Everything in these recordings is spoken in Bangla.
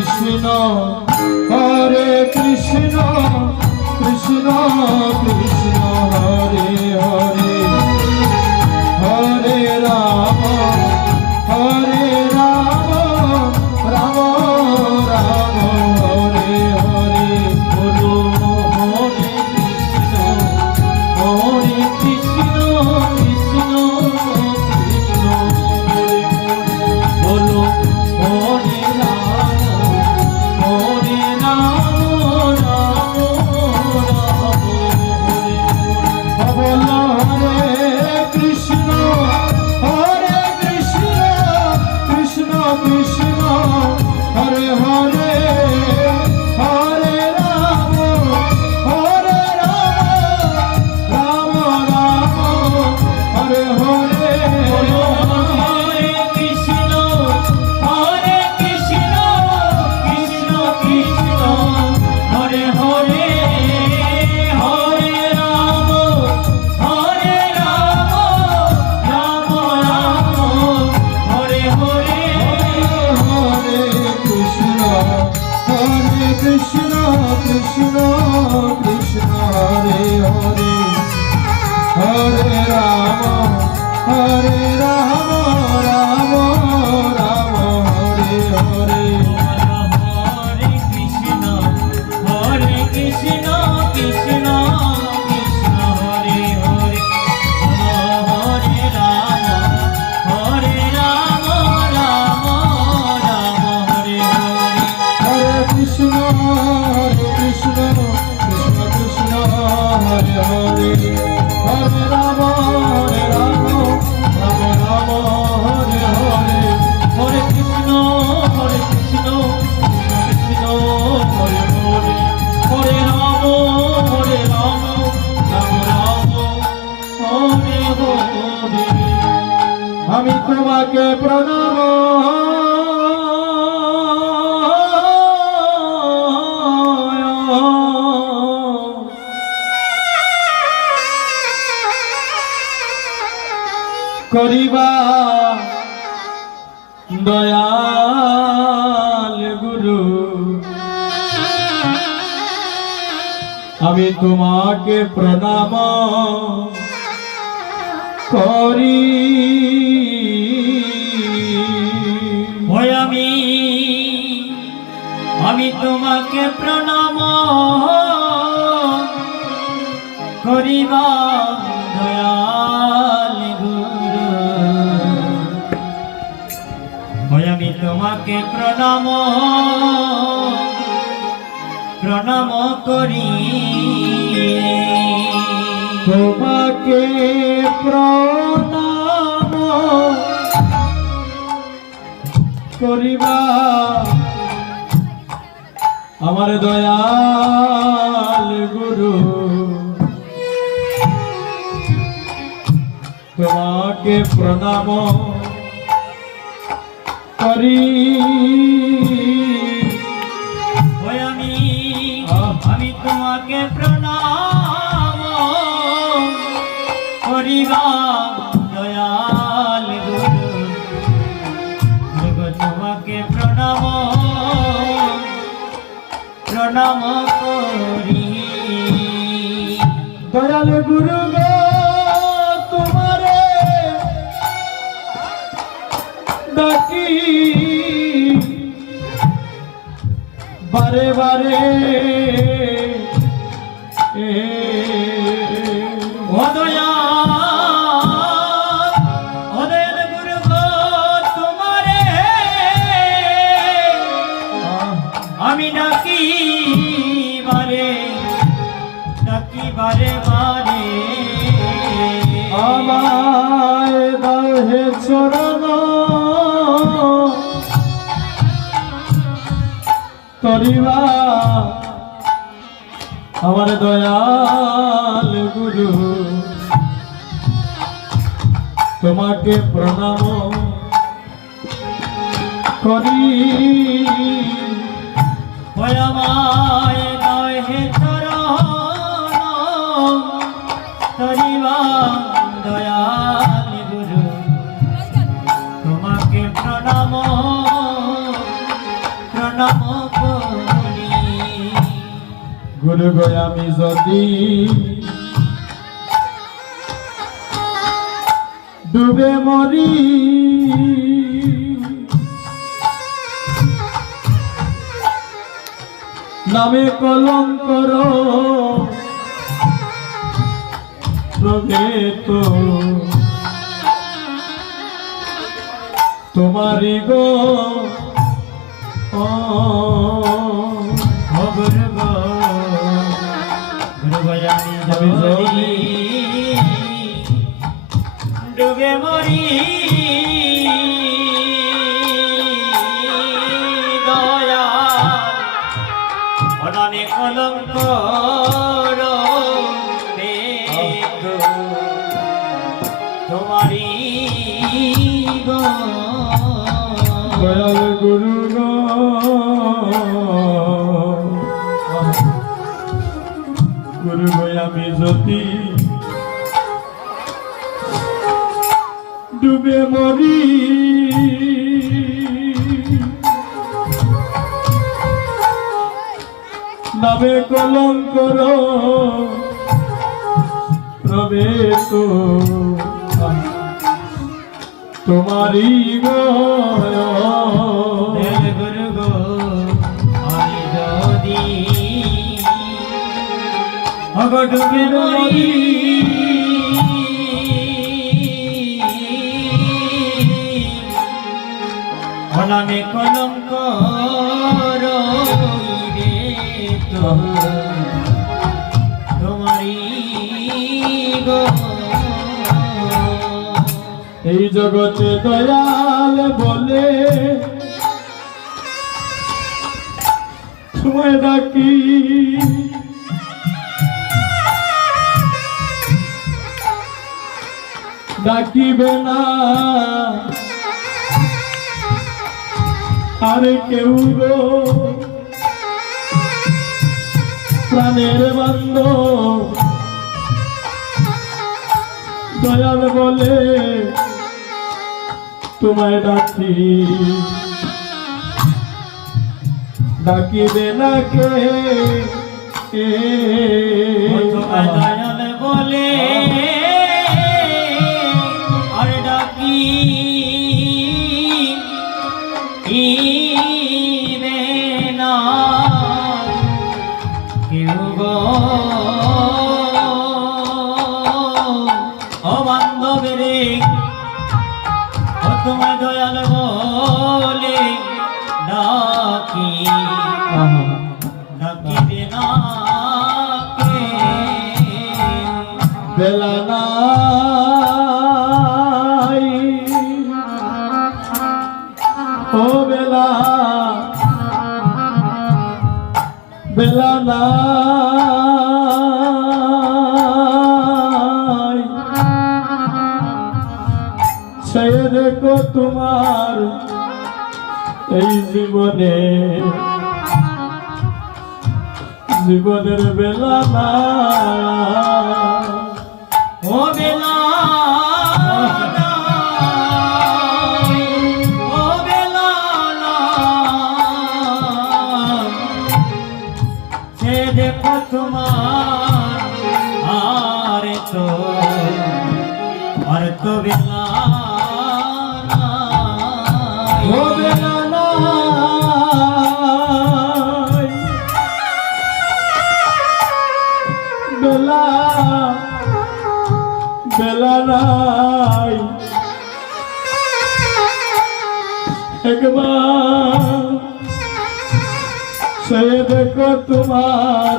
কৃষ্ণ হরে কৃষ্ণ কৃষ্ণ কৃষ্ণ হরে হরে হরে রাম হরে রাম রাম রাম হরে হরে বলো হরে কৃষ্ণ কৃষ্ণ কৃষ্ণ হরে বলো হরে রাম হরে রাম রাম রাম হরে বলো হরে কৃষ্ণ কৃষ্ণ কৃষ্ণ হরে হরে হরে রাম রাম রাম হরে হরে হরে কৃষ্ণ কৃষ্ণ কৃষ্ণ হরে হরে হরে রাম রাম রাম হরে হরে হরে কৃষ্ণ কৃষ্ণ কৃষ্ণ হরে হরে হরে রাম রাম রাম হরে হরে হরে কৃষ্ণ কৃষ্ণ কৃষ্ণ হরে হরে হরে রাম রাম রাম হরে হরে হরে কৃষ্ণ কৃষ্ণ কৃষ্ণ হরে হরে হরে রাম রাম রাম হরে হরে হরে কৃষ্ণ কৃষ্ণ হরে হরে হরে রাম রাম রাম হরে হরে আমি তোমাকে প্রণাম করিবা দয়াল গুরু আমি তোমাকে প্রণাম করি হয় আমি তোমাকে প্রণাম করিবা দয়াল গুরু হয় আমি তোমাকে প্রণাম করি তোমাকে প্রণাম করিবা আমার দয়াল গুরু তোমাকে প্রণাম করি হয় আমি তোমাকে প্রণাম করিবা দয়াল গুরু তোমাকে প্রণাম করি দয়াল গুরু গো তোমারে ডাকি বারে বারে ও দয়াল গুরু গো তোমারে আমি ডাকি বারে বারে আমায় দাও হে চরণ তরিবা আমার দয়াল গুরু তোমাকে প্রণাম করি আমায় নয় হে চরণ তরিবা দয়াল গুরু তোমাকে প্রণাম গুরু গো আমি যদি ডুবে মরি নামে কলঙ্কর রবে তো তোমারি গো গুরু গো আমি যদি ডুবে মরি দয়া অনানে কলঙ্ক রবে তো তোমারি গো দয়াল গুরু গো গুরু গো আমি যদি ডুবে মরি নামে কলঙ্কর রবে তো তোমারি গো গুরু গো আমি যদি ডুবে মরি অনামে কলঙ্ক রইবে তো তোমারি গো এই জগতে দয়াল বলে তোমায় ডাকি ডাকিবে না আর কেউ গো প্রাণের বান্ধব দয়াল বলে তোমায় ডাকি ডাকিবে না কে তোমায় দয়াল বলে আর ডাকি ইবে না কেউ গো ও বান্ধবের ও তোমায় দয়াল বলে ডাকি ডাকিবে না কে বেলা নাই ও বেলা বেলা নাই সে দেখো তোমার এই জীবনে জীবনের বেলা না ও বেলা নাই, ও বেলা নাই, সে দেখো তোমার আর তো বেলা নাই। ও বেলা নাই বেলা বেলা নাই একবার সে দেখো তোমার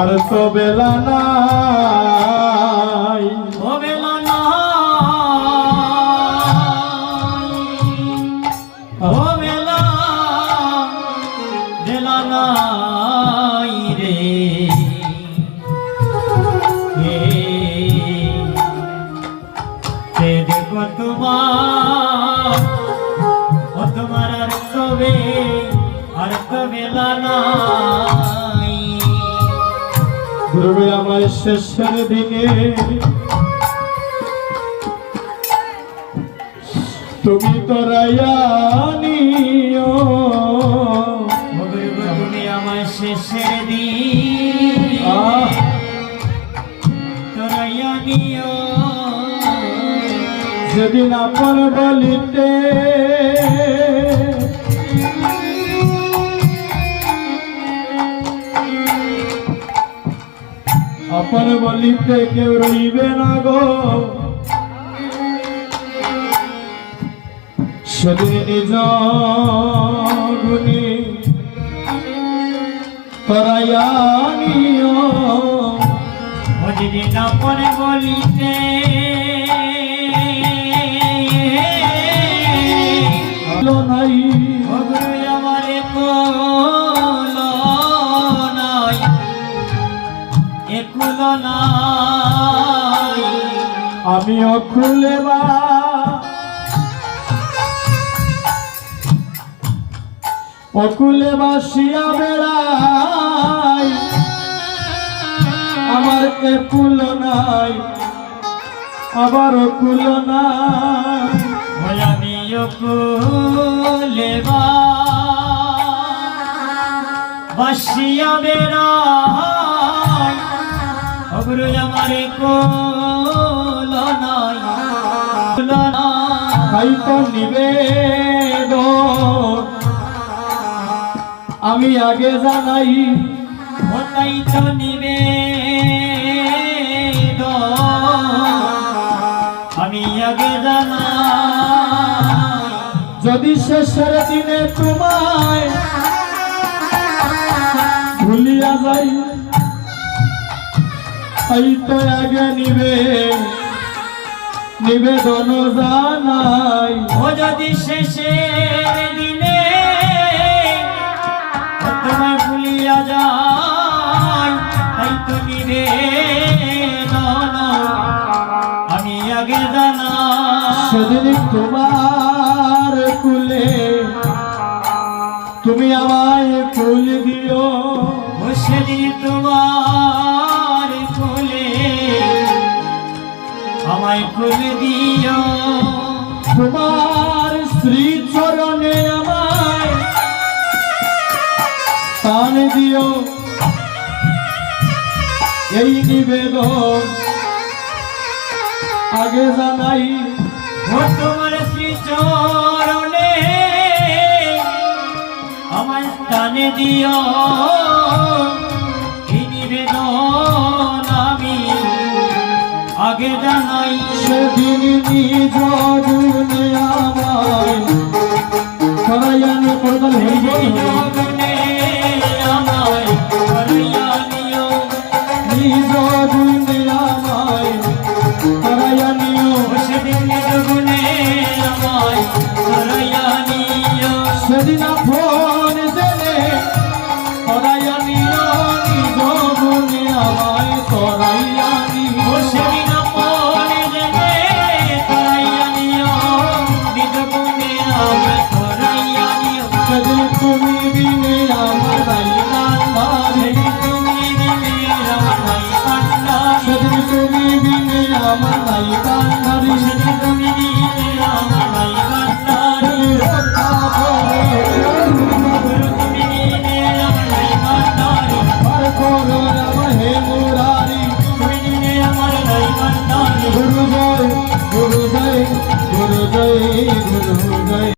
আর তো বেলা নাই ও বেলা নাই, ও বেলা নাই রে, সে দেখো তোমার, ও তোমার আর তো বেলা নাই। গুরু আমার শেষের দিনে তুমি তো রায়ানি করাইয়া নিও সেদিন আপন বলিতে আপন বলিতে কেউ রইবে না গো, সেদিন নিজ গুণী করাইয়া নিও। যদি আপন বলিতে নাই আমারে কোল নাই একুল নাই আমি অখুলে বা অকুলে বাসিয়া বেড়াই, আমার একুল নাই আবার অকুল নাই। আমি কুলেবা বাসিয়া বেড়াই অগুরু আমারে কোল নাই তাই তো নিবেদন আমি আগে জানাই, ওটাই তো নিবে আমি আগে জানা যদি শেষের দিনে তোমায় ভুলিয়া যাই, তাই তো আগে নিবেদন জানাই। ও যদি শেষের দিনে তোমায় ভুলিয়া যায় তাই তো নিবে আমি আগে জানা সেদিন তোমার কুলে তুমি আমায় ফুল দিও, ও সেদিন তোমার কোলে আমায় ফুল দিও তোমার শ্রী চরণে আমায় স্থান দিও। এই নিবেদন আগে জানাই, ও তোমার শ্রী চরণে আমায় স্থানে দিও এই নিবেদন আমি আগে জানাই সেদিন নিজ গুণে আমায় সরাইয়ান করবেন গুণে আমায় করাইয়া নিও নিজ গুণে আমায় সরাইয়া নিও। সেদিন নিজ গুণে আমায় করাইয়া নিও সেদিন আপন জেনে সরাইয়া নিও, নিজ গুণে আমায় সরাইয়া নিও। সেদিন আপনে জেনে করাইয়া নিও নিজ গুণে আমায় করাইয়া নিও সেদিন তুমি বিনে আমার নাই কান্দারে, তুমি দিলে আমার কান্না সেদিন তুমি বিনে আমার নাই কান্দারে। তুমি দিলে আমার কান্না রক্ষা করো তুমি দিলে আমার কান্না আর করো রাম হে মুরারি। তুমি দিলে আমার কান্না গুরু জয় গুরু জয় গুরু জয় গুরু জয়।